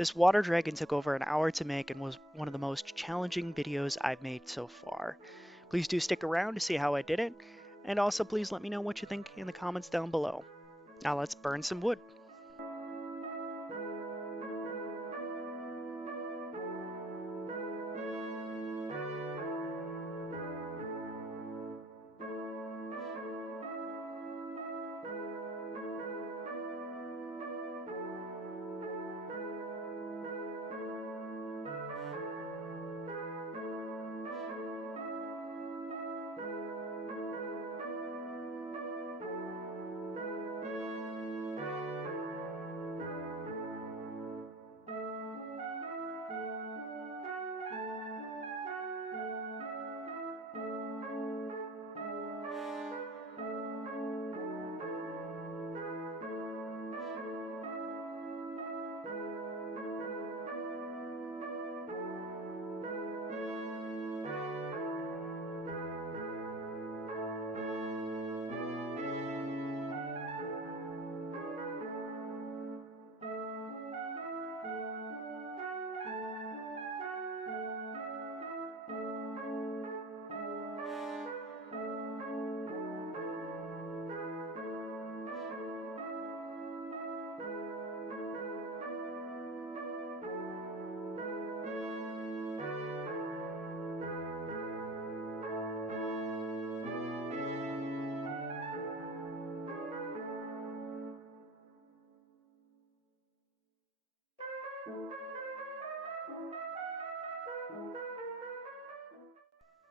This water dragon took over an hour to make and was one of the most challenging videos I've made so far. Please do stick around to see how I did it, and also please let me know what you think in the comments down below. Now let's burn some wood.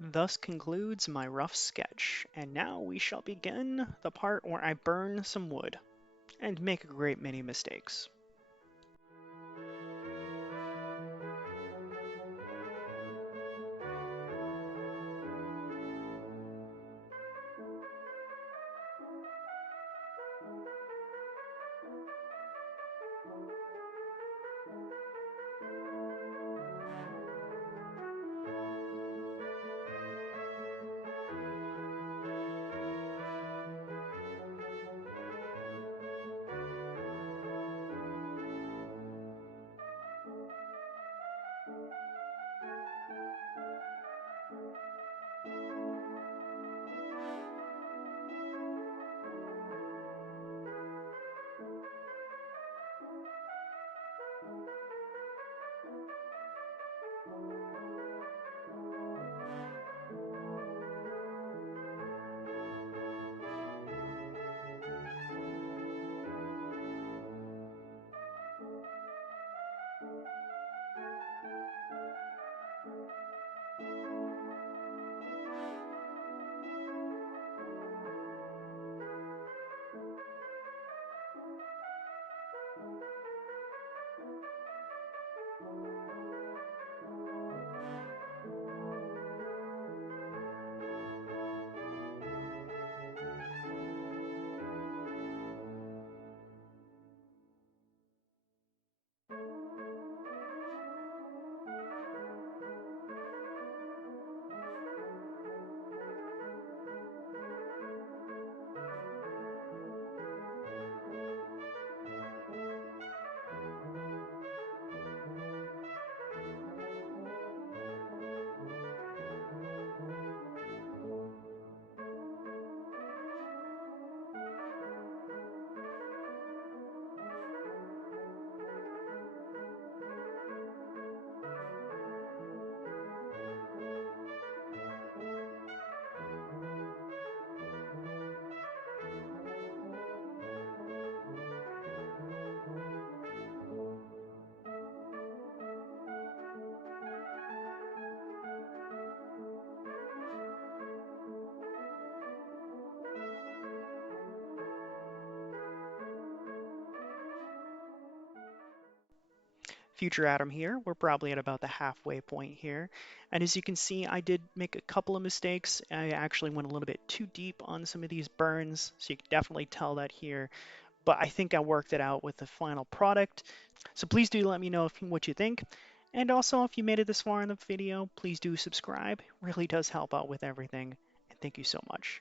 Thus concludes my rough sketch, and now we shall begin the part where I burn some wood, and make a great many mistakes. Future Adam here. We're probably at about the halfway point here. And as you can see, I did make a couple of mistakes. I actually went a little bit too deep on some of these burns, so you can definitely tell that here. But I think I worked it out with the final product. So please do let me know what you think. And also, if you made it this far in the video, please do subscribe. It really does help out with everything. And thank you so much.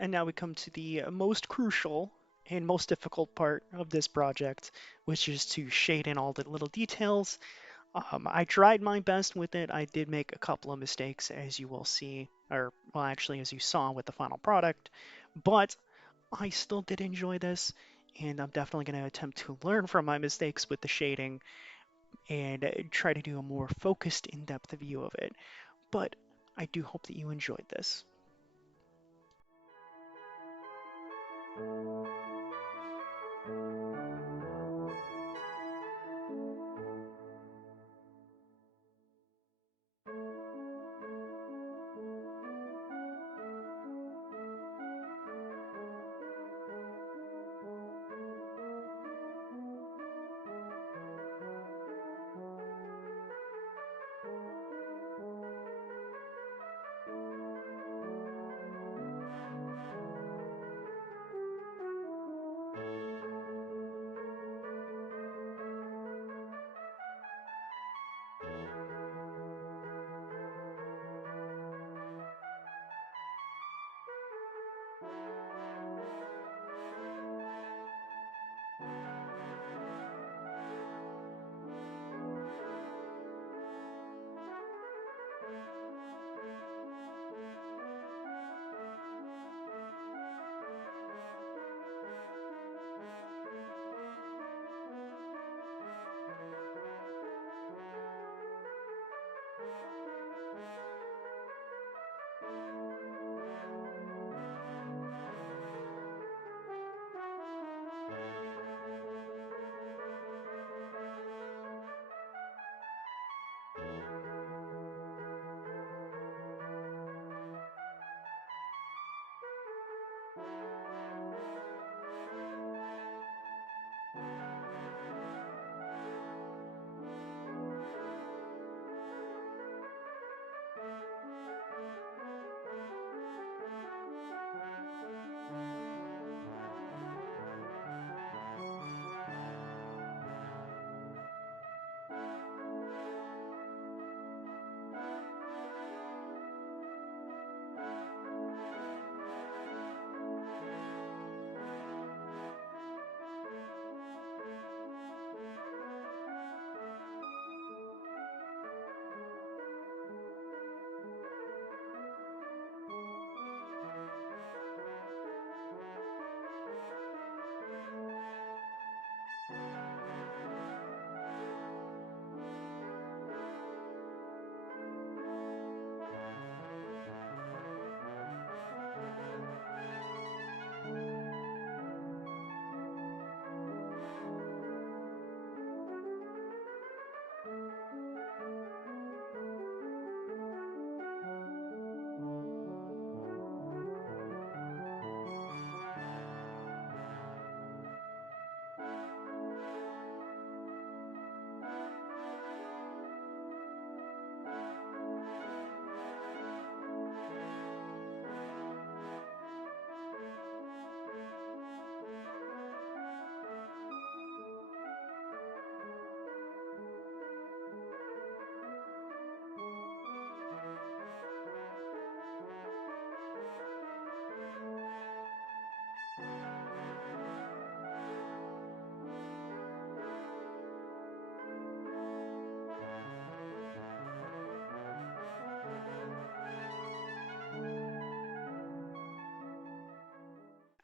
And now we come to the most crucial and most difficult part of this project, which is to shade in all the little details. I tried my best with it. I did make a couple of mistakes, as you will see, or well, actually, as you saw with the final product, but I still did enjoy this, and I'm definitely going to attempt to learn from my mistakes with the shading and try to do a more focused, in-depth view of it. But I do hope that you enjoyed this.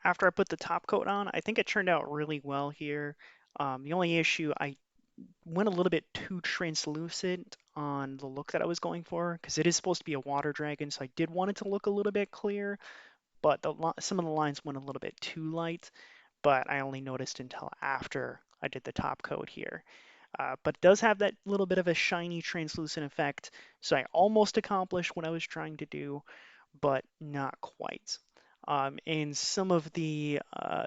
After I put the top coat on, I think it turned out really well here. The only issue, I went a little bit too translucent on the look that I was going for because it is supposed to be a water dragon, so I did want it to look a little bit clear, but some of the lines went a little bit too light, but I only noticed until after I did the top coat here. But it does have that little bit of a shiny translucent effect, so I almost accomplished what I was trying to do, but not quite. And some of the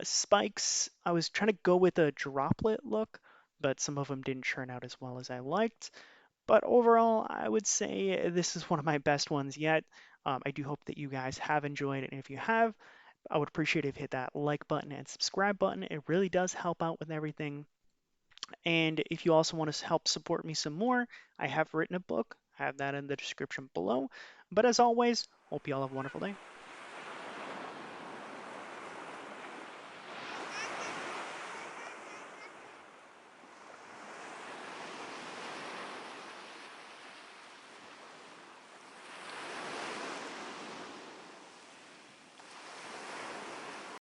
spikes, I was trying to go with a droplet look, but some of them didn't turn out as well as I liked. But overall, I would say this is one of my best ones yet. I do hope that you guys have enjoyed it, and if you have, I would appreciate if you hit that like button and subscribe button. It really does help out with everything. And if you also want to help support me some more, I have written a book. I have that in the description below. But as always, hope you all have a wonderful day.